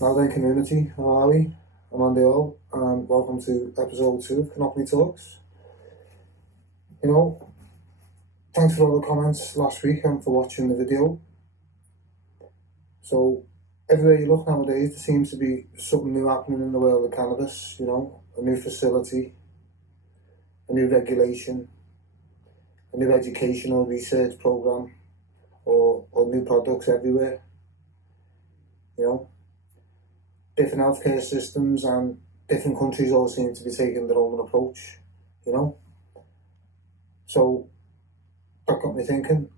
Now then, community, how are we? I'm Andy Earl, and welcome to Episode 2 of Cannopoly Talks. Thanks for all the comments last week and for watching the video. So, everywhere you look nowadays, there seems to be something new happening in the world of cannabis, a new facility, a new regulation, a new educational research program, or new products everywhere. Different healthcare systems and different countries all seem to be taking their own approach, So that got me thinking.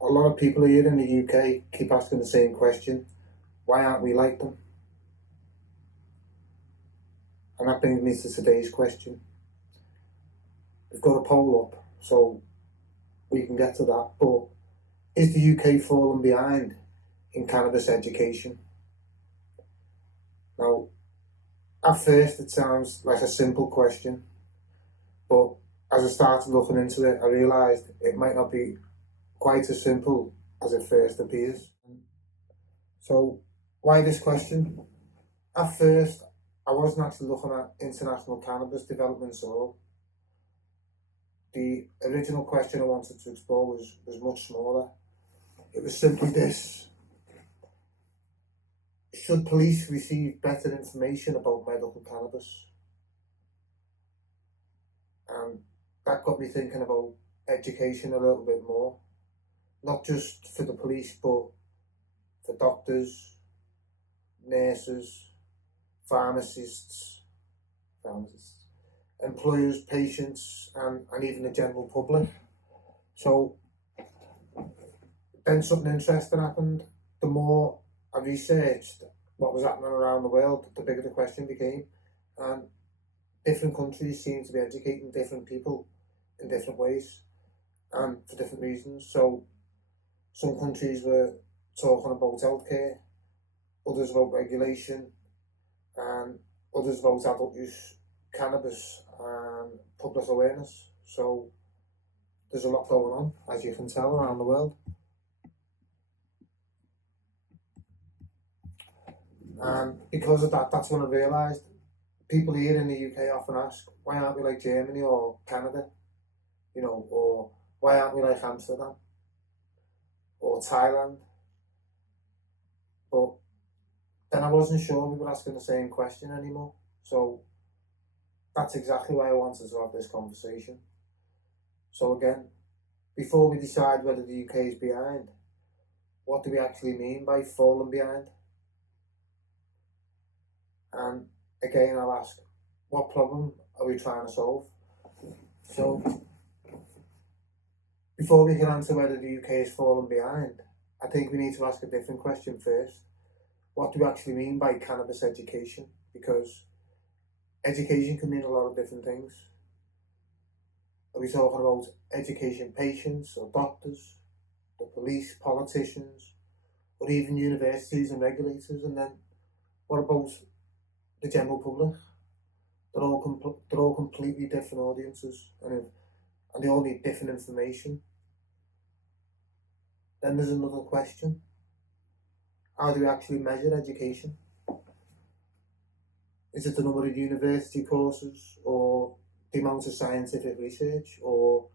A lot of people here in the UK keep asking the same question: why aren't we like them? And that brings me to today's question. We've got a poll up, so we can get to that. But is the UK falling behind in cannabis education? Now, at first it sounds like a simple question, but as I started looking into it, I realised it might not be quite as simple as it first appears. So, why this question? At first, I wasn't actually looking at international cannabis developments at all. The original question I wanted to explore was much smaller. It was simply this: should police receive better information about medical cannabis? And that got me thinking about education a little bit more. Not just for the police, but for doctors, nurses, pharmacists, employers, patients, and even the general public. So then something interesting happened. The more I researched what was happening around the world, the bigger the question became. And different countries seem to be educating different people in different ways and for different reasons. So some countries were talking about healthcare, others about regulation, and others about adult use cannabis and public awareness. So there's a lot going on, as you can tell, around the world. And because of that, that's when I realised people here in the UK often ask, why aren't we like Germany or Canada? Or why aren't we like Amsterdam or Thailand? But then I wasn't sure we were asking the same question anymore. So that's exactly why I wanted to have this conversation. So again, before we decide whether the UK is behind, what do we actually mean by falling behind? And again, I'll ask, what problem are we trying to solve? So before we can answer whether the UK is falling behind, I think we need to ask a different question first. What do we actually mean by cannabis education? Because education can mean a lot of different things. Are we talking about educating patients or doctors, the police, politicians, or even universities and regulators? And then what about the general public? They're all completely different audiences, and they all need different information. Then there's another question: how do we actually measure education? Is it the number of university courses, or the amount of scientific research, or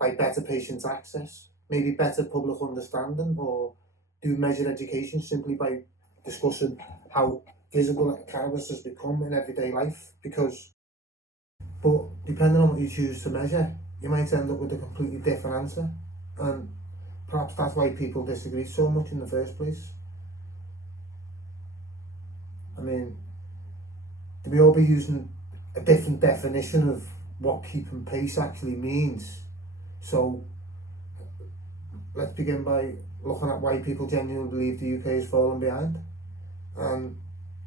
by better patient access, maybe better public understanding? Or do we measure education simply by discussing how visible cannabis has become in everyday life? But depending on what you choose to measure, you might end up with a completely different answer, and perhaps that's why people disagree so much in the first place. I mean, do we all be using a different definition of what keeping pace actually means? So let's begin by looking at why people genuinely believe the UK is falling behind and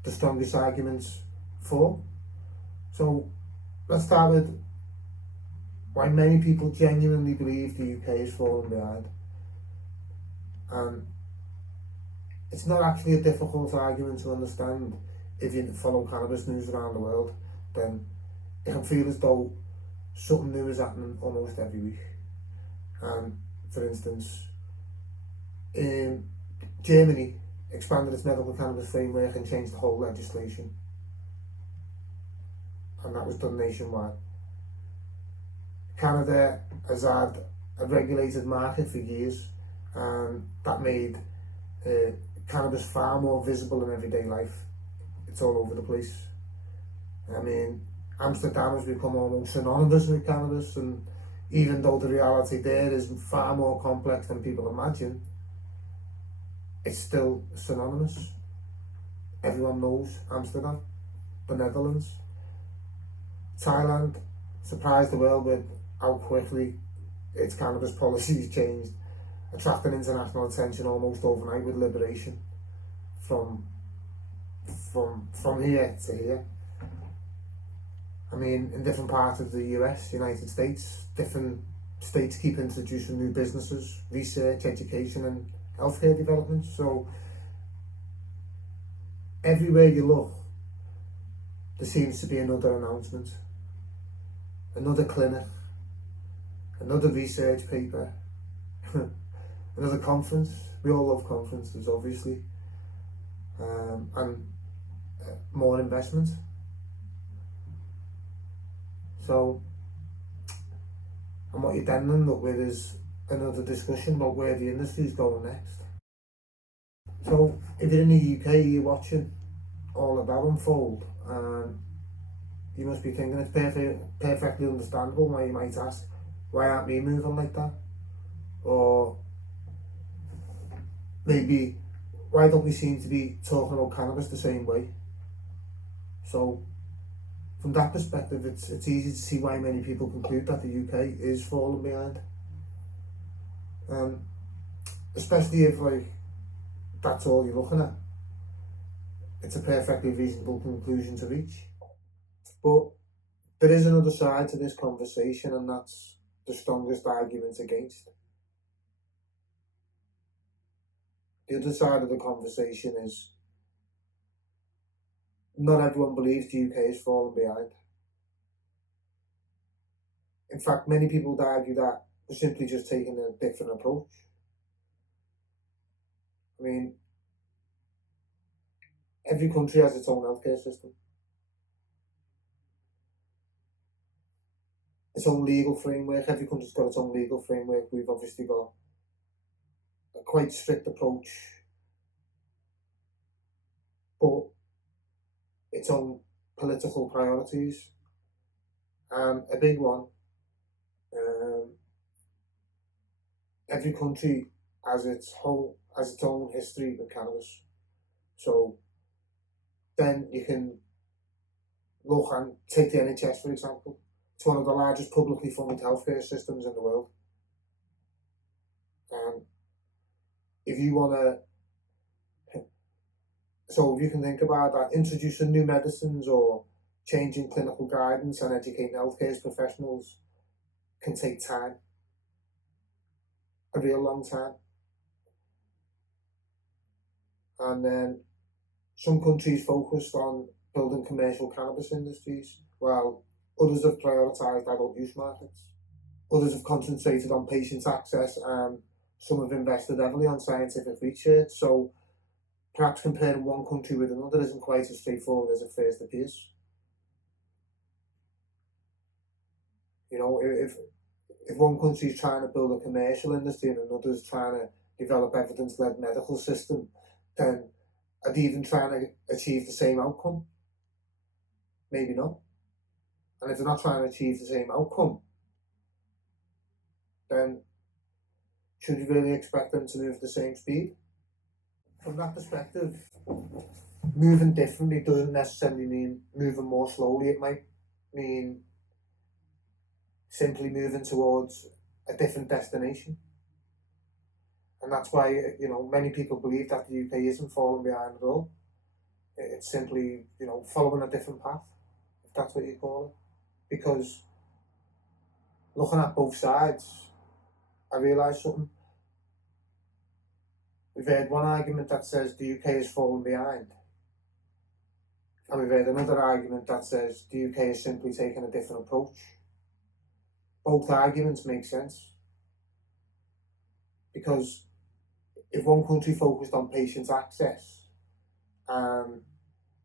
the strongest arguments for. So let's start with why many people genuinely believe the UK is falling behind. And it's not actually a difficult argument to understand. If you follow cannabis news around the world, then it can feel as though something new is happening almost every week. And for instance, in Germany, expanded its medical cannabis framework and changed the whole legislation, and that was done nationwide. Canada has had a regulated market for years, and that made cannabis far more visible in everyday life. It's all over the place. I mean, Amsterdam has become almost synonymous with cannabis, and even though the reality there is far more complex than people imagine, it's still synonymous. Everyone knows Amsterdam, the Netherlands. Thailand surprised the world with how quickly its cannabis policies changed, attracting international attention almost overnight with liberation from here to here. I mean, in different parts of the US, United States, different states keep introducing new businesses, research, education, and healthcare development. So everywhere you look, there seems to be another announcement, another clinic, another research paper, another conference. We all love conferences, obviously, and more investment. So, and what you then end up with is another discussion about where the industry is going next. So, if you're in the UK, you're watching all of that unfold, and you must be thinking it's perfectly understandable why you might ask, why aren't we moving like that? Or maybe, why don't we seem to be talking about cannabis the same way? So, from that perspective, it's easy to see why many people conclude that the UK is falling behind. Especially if that's all you're looking at. It's a perfectly reasonable conclusion to reach. But there is another side to this conversation, and that's the strongest argument against. The other side of the conversation is not everyone believes the UK is falling behind. In fact, many people would argue that we're simply just taking a different approach. I mean, every country has its own healthcare system, its own legal framework. Every country's got its own legal framework. We've obviously got a quite strict approach, but its own political priorities. And a big one, every country has its own history with cannabis. So then you can look and take the NHS, for example. It's one of the largest publicly funded healthcare systems in the world. And if you want to, so if you can think about that, introducing new medicines or changing clinical guidance and educating healthcare professionals can take time, a real long time. And then some countries focused on building commercial cannabis industries, while others have prioritised adult use markets. Others have concentrated on patient access, and some have invested heavily on scientific research. So perhaps comparing one country with another isn't quite as straightforward as it first appears. You know, if one country is trying to build a commercial industry and another is trying to develop evidence-led medical system, then are they even trying to achieve the same outcome? Maybe not. And if they're not trying to achieve the same outcome, then should you really expect them to move at the same speed? From that perspective, moving differently doesn't necessarily mean moving more slowly. It might mean simply moving towards a different destination. And that's why, you know, many people believe that the UK isn't falling behind at all. It's simply, you know, following a different path, if that's what you call it. Because looking at both sides, I realised something. We've heard one argument that says the UK is falling behind. And we've heard another argument that says the UK is simply taking a different approach. Both arguments make sense. Because if one country focused on patient access and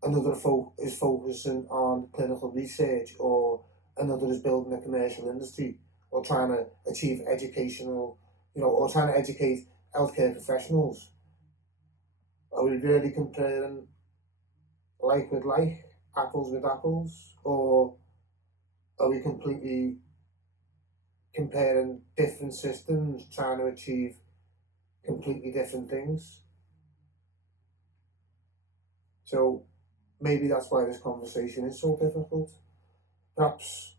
another is focusing on clinical research, or another is building a commercial industry, or trying to achieve educational, or trying to educate healthcare professionals, are we really comparing like with like, apples with apples, or are we completely comparing different systems trying to achieve completely different things? So maybe that's why this conversation is so difficult. Perhaps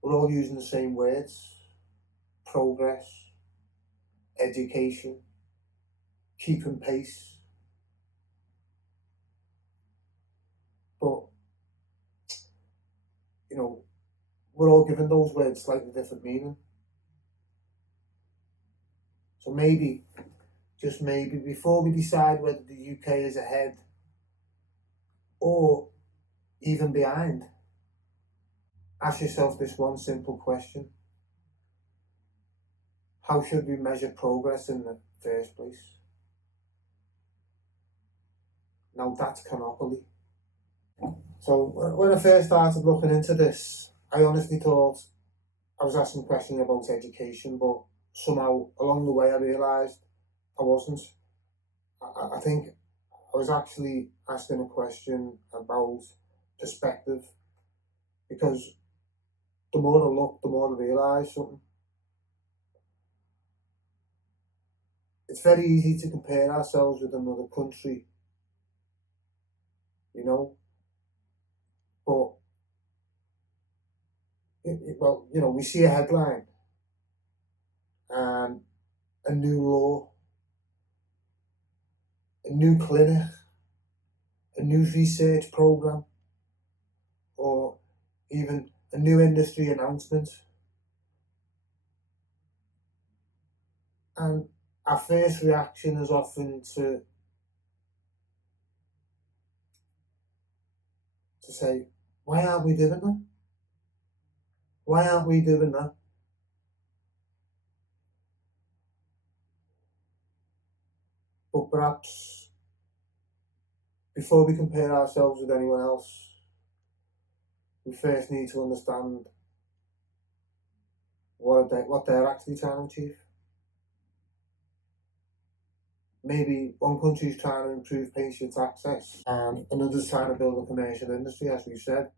we're all using the same words: progress, education, keeping pace. But, we're all given those words slightly different meaning. So maybe, just maybe, before we decide whether the UK is ahead or even behind, ask yourself this one simple question: how should we measure progress in the first place? Now that's Cannopoly. So when I first started looking into this, I honestly thought I was asking questions about education, but somehow along the way I realised I wasn't. I think I was actually asking a question about perspective, because the more I look, the more I realise something. It's very easy to compare ourselves with another country, you know, but we see a headline and a new law, a new clinic, a new research program, or even a new industry announcement. And our first reaction is often to say, why aren't we doing that? Why aren't we doing that? But perhaps before we compare ourselves with anyone else, we first need to understand what they're actually trying to achieve. Maybe one country is trying to improve patient access, and another's trying to build a commercial industry, as we've said,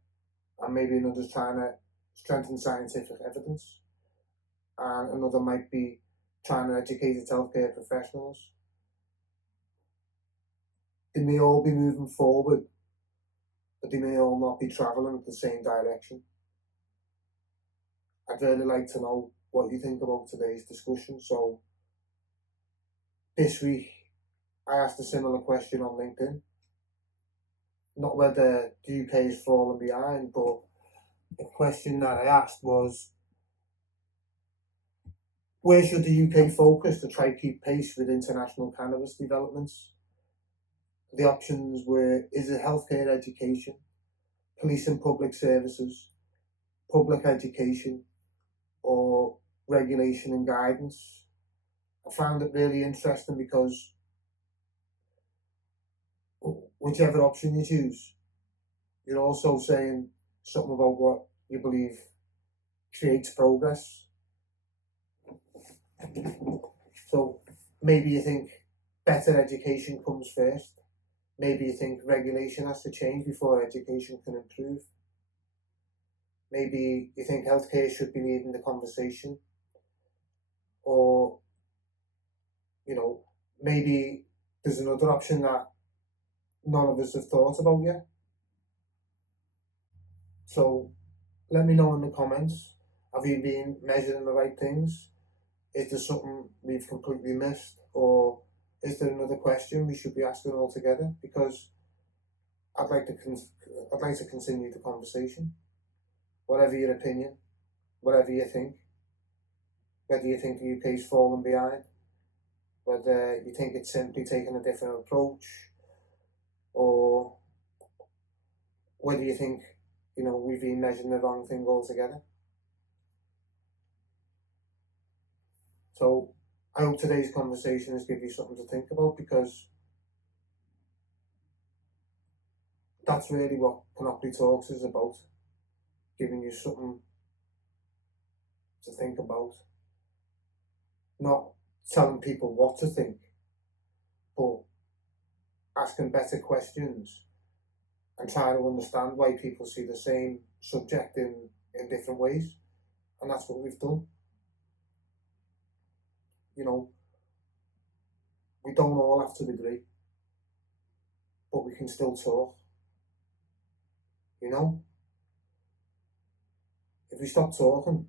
and maybe another's trying to strengthen scientific evidence, and another might be trying to educate its healthcare professionals. They may all be moving forward, but they may all not be travelling in the same direction. I'd really like to know what you think about today's discussion. So this week, I asked a similar question on LinkedIn. Not whether the UK is falling behind, but the question that I asked was, where should the UK focus to try to keep pace with international cannabis developments? The options were: is it healthcare education, police and public services, public education, or regulation and guidance? I found it really interesting because whichever option you choose, you're also saying something about what you believe creates progress. So maybe you think better education comes first. Maybe you think regulation has to change before education can improve. Maybe you think healthcare should be leading the conversation. Or, maybe there's another option that none of us have thought about yet. So let me know in the comments. Have you been measuring the right things? Is there something we've completely missed? Or is there another question we should be asking altogether? Because I'd like to continue the conversation. Whatever your opinion, whatever you think, whether you think the UK's fallen behind, whether you think it's simply taking a different approach, or whether you think, we've been measuring the wrong thing altogether. So I hope today's conversation has given you something to think about, because that's really what Cannopoly Talks is about, giving you something to think about, not telling people what to think, but asking better questions and trying to understand why people see the same subject in different ways. And that's what we've done. You know, we don't all have to agree, but we can still talk. You know, if we stop talking,